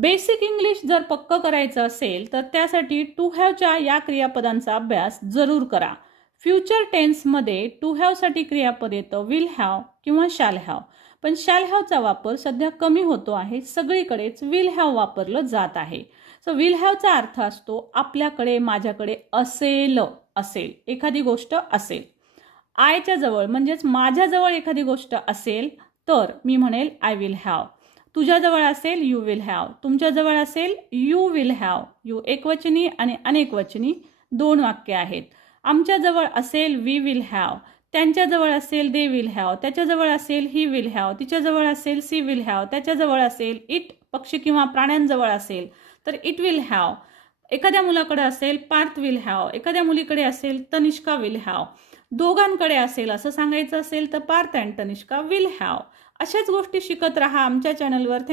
Basic English जर पक्क करायचं असेल तर त्यासाठी टू हॅवच्या या क्रियापदांचा अभ्यास जरूर करा. फ्युचर टेन्समध्ये टू हॅवसाठी क्रियापद येतं विल हॅव किंवा शॅल हॅव. पण शॅल हॅवचा वापर सध्या कमी होतो आहे, सगळीकडेच विल हॅव वापरलं जात आहे. सो विल हॅवचा अर्थ असतो आपल्याकडे, माझ्याकडे असेल, असेल एखादी गोष्ट असेल. आयच्या जवळ म्हणजेच माझ्याजवळ एखादी गोष्ट असेल तर मी म्हणेल आय विल हॅव. तुझ्याजवळ असेल यू विल हॅव, तुमच्याजवळ असेल यू विल हॅव. यू एकवचनी आणि अनेकवचनी दोन वाक्य आहेत. आमच्याजवळ असेल वी विल हॅव, त्यांच्याजवळ असेल दे विल हॅव, त्याच्याजवळ असेल ही विल हॅव, तिच्याजवळ असेल सी विल हॅव, त्याच्याजवळ असेल इट पक्षी किंवा प्राण्यांजवळ असेल तर इट विल हॅव. एखाद्या मुलाकडे असेल पार्थ विल हॅव, एखाद्या मुलीकडे असेल तनिष्का विल हॅव. दोघांकडे असेल असं सांगायचं असेल तर Parth and Tanishka will have. अशाच गोष्टी शिकत राहा आमच्या चॅनलवर. थँक्यू.